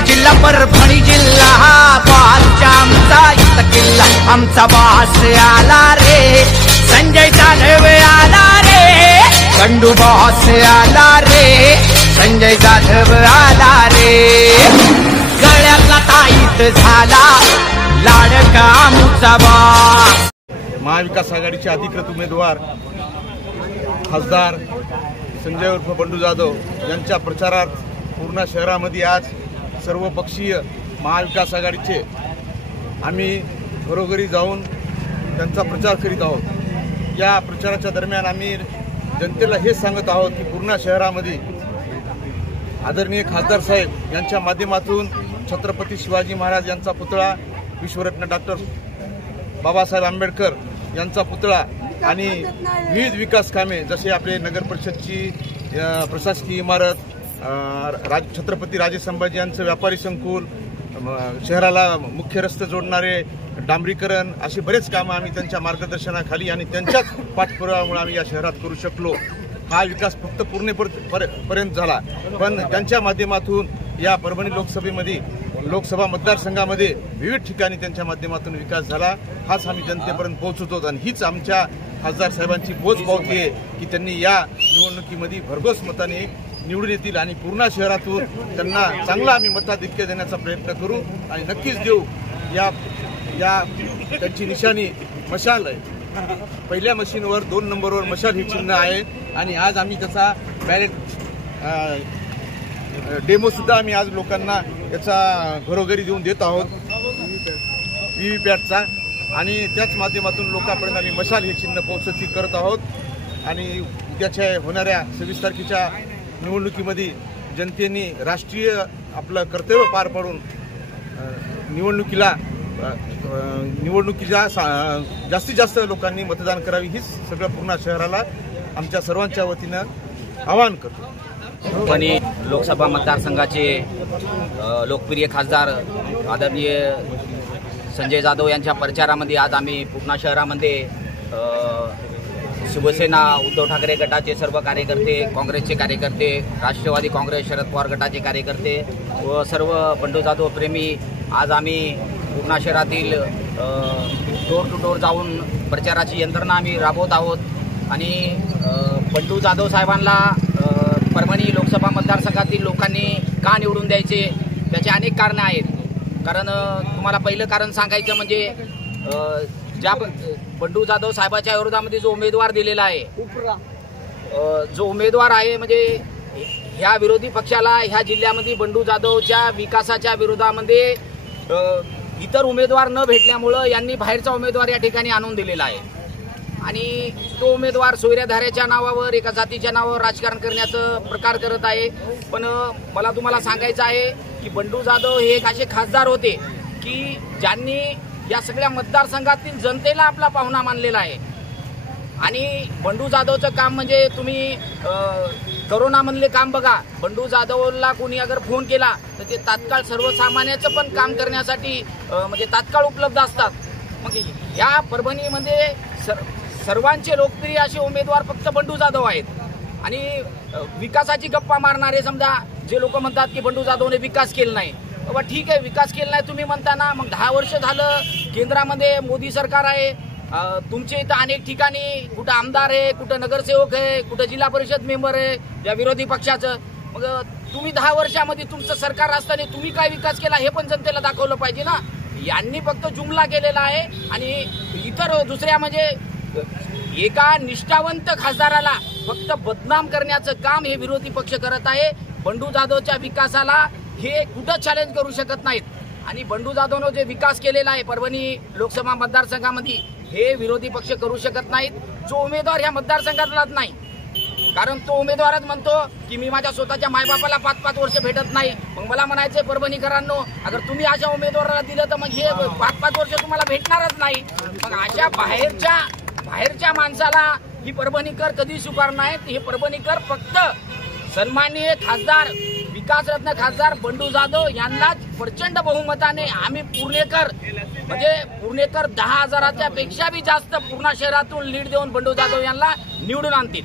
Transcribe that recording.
जिल्हा परभणी जिल्हा बादचा आमचा इथं किल्ला आमचा बास आला रे संजय जाधव आला रे बंडू बास आला रे संजय जाधव आला रे गळ्यातला ताईत झाला लाडका आमचा बास। महाविकास आघाडीचे अधिकृत उमेदवार खासदार संजय उर्फ बंडू जाधव यांच्या प्रचारार्थ पूर्णा शहरामध्ये आज सर्वपक्षीय महाविकास आघाडीचे आम्ही घरोघरी जाऊन त्यांचा प्रचार करीत आहोत। या प्रचाराच्या दरम्यान आम्ही जनतेला हे सांगत आहोत की पूर्णा शहरामध्ये आदरणीय खासदार साहेब यांच्या माध्यमातून छत्रपती शिवाजी महाराज यांचा पुतळा, विश्वरत्न डॉक्टर बाबासाहेब आंबेडकर यांचा पुतळा आणि विविध विकास कामे जसे आपले नगर परिषदची प्रशासकीय इमारत, छत्रपती राजे संभाजी यांचं व्यापारी संकुल, शहराला मुख्य रस्ते जोडणारे डांबरीकरण अशी बरेच कामं आम्ही त्यांच्या मार्गदर्शनाखाली आणि त्यांच्याच पाठपुराव्यामुळे आम्ही या शहरात करू शकलो। हा विकास फक्त पूर्णेपर्यंत झाला, पण त्यांच्या माध्यमातून या परभणी लोकसभा मतदारसंघामध्ये विविध ठिकाणी त्यांच्या माध्यमातून विकास झाला। हाच आम्ही जनतेपर्यंत पोहोचवतो आणि हीच आमच्या खासदार साहेबांची पोचपावती आहे की त्यांनी या निवडणुकीमध्ये भरघोस मताने निवडून येतील आणि पूर्णा शहरातून त्यांना चांगला आम्ही मताधिक्य देण्याचा प्रयत्न करू आणि नक्कीच देऊ। या त्यांची निशाणी मशाल आहे, पहिल्या मशीनवर 2 नंबरवर मशाल हे चिन्ह आहे आणि आज आम्ही त्याचा बॅलेट डेमो सुद्धा आम्ही आज लोकांना याचा घरोघरी देऊन देत आहोत व्हीव्हीपॅटचा आणि त्याच माध्यमातून लोकांपर्यंत आम्ही मशाल हे चिन्ह पोहोचत करत आहोत। आणि उद्याच्या होणाऱ्या 26 तारखेच्या निवडणुकीमध्ये जनतेने राष्ट्रीय आपलं कर्तव्य पार पाडून निवडणुकीच्या जास्तीत जास्त लोकांनी मतदान करावी हीच सगळं पूर्णा शहराला आमच्या सर्वांच्या वतीनं आवाहन करतो। परभणी लोकसभा मतदारसंघाचे लोकप्रिय खासदार आदरणीय संजय जाधव यांच्या प्रचारामध्ये आज आम्ही पूर्णा शहरामध्ये शिवसेना उद्धव ठाकरे गटाचे सर्व कार्यकर्ते, काँग्रेसचे कार्यकर्ते, राष्ट्रवादी काँग्रेस शरद पवार गटाचे कार्यकर्ते व सर्व बंडू जाधव प्रेमी आज आम्ही पूर्णा शहरातील डोर टू डोर जाऊन प्रचाराची यंत्रणा आम्ही राबवत आहोत आणि बंडू जाधव साहेबांना परभणी लोकसभा मतदारसंघातील लोकांनी का निवडून द्यायचे त्याचे अनेक कारणं आहेत। कारण तुम्हाला पहिलं कारण सांगायचं म्हणजे ज्या बंडू जाधव साहेबाच्या विरोधामध्ये जो उमेदवार दिलेला आहे, जो उमेदवार आहे म्हणजे ह्या विरोधी पक्षाला ह्या जिल्ह्यामध्ये बंडू जाधवच्या विकासाच्या विरोधामध्ये इतर उमेदवार न भेटल्यामुळं यांनी बाहेरचा उमेदवार या ठिकाणी आणून दिलेला आहे आणि तो उमेदवार सोयऱ्याधाऱ्याच्या नावावर, एका जातीच्या नावावर राजकारण करण्याचं प्रकार करत आहे। पण मला तुम्हाला सांगायचं आहे की बंडू जाधव हे एक असे खासदार होते की ज्यांनी या सगळ्या मतदारसंघातील जनतेला आपला पाहुणा मानलेला आहे आणि बंडू जाधवचं काम म्हणजे तुम्ही करोनामधले काम बघा, बंडू जाधवला कोणी अगर फोन केला तर ते तात्काळ सर्वसामान्याचं पण काम करण्यासाठी म्हणजे तात्काळ उपलब्ध असतात। मग या परभणीमध्ये सर्वांचे लोकप्रिय असे उमेदवार फक्त बंडू जाधव आहेत आणि विकासाची गप्पा मारणारे समजा जे लोक म्हणतात की बंडू जाधवने विकास केला नाही, बाबा ठीक आहे विकास केला नाही तुम्ही म्हणता ना, मग 10 वर्ष झालं केंद्रामध्ये मोदी सरकार आहे, तुमचे इथं अनेक ठिकाणी कुठं आमदार आहे, कुठं नगरसेवक आहे, कुठं जिल्हा परिषद मेंबर आहे या विरोधी पक्षाचं, मग तुम्ही 10 वर्षामध्ये तुमचं सरकार असताना तुम्ही काय विकास केला हे पण जनतेला दाखवलं पाहिजे ना। यांनी फक्त जुमला केलेला आहे आणि इतर दुसऱ्या म्हणजे एका निष्ठावंत खासदाराला फक्त बदनाम करण्याचं काम हे विरोधी पक्ष करत आहे। बंडू जाधवच्या विकासाला हे कुठं चॅलेंज करू शकत नाहीत आणि बंडू जाधवनं जे विकास केलेला आहे परभणी लोकसभा मतदारसंघामध्ये हे विरोधी पक्ष करू शकत नाहीत। जो उमेदवार ह्या मतदारसंघातला नाही, कारण तो उमेदवारच म्हणतो की मी माझ्या स्वतःच्या मायबापाला 5-5 वर्ष भेटत नाही, मग मला म्हणायचंय परभणीकरांनो अगर तुम्ही अशा उमेदवाराला दिलं तर मग हे 5-5 वर्ष तुम्हाला भेटणारच नाही। मग अशा बाहेरच्या माणसाला ही परभणीकर कधी स्वीकारणार नाहीत। हे परभणीकर फक्त सन्माननीय खासदार, विकासरत्न खासदार बंडू जाधव यांनाच प्रचंड बहुमताने आम्ही पुणेकर 10,000च्या पेक्षा बी जास्त पूर्णा शहरातून लीड देऊन बंडू जाधव यांना निवडून आणतील।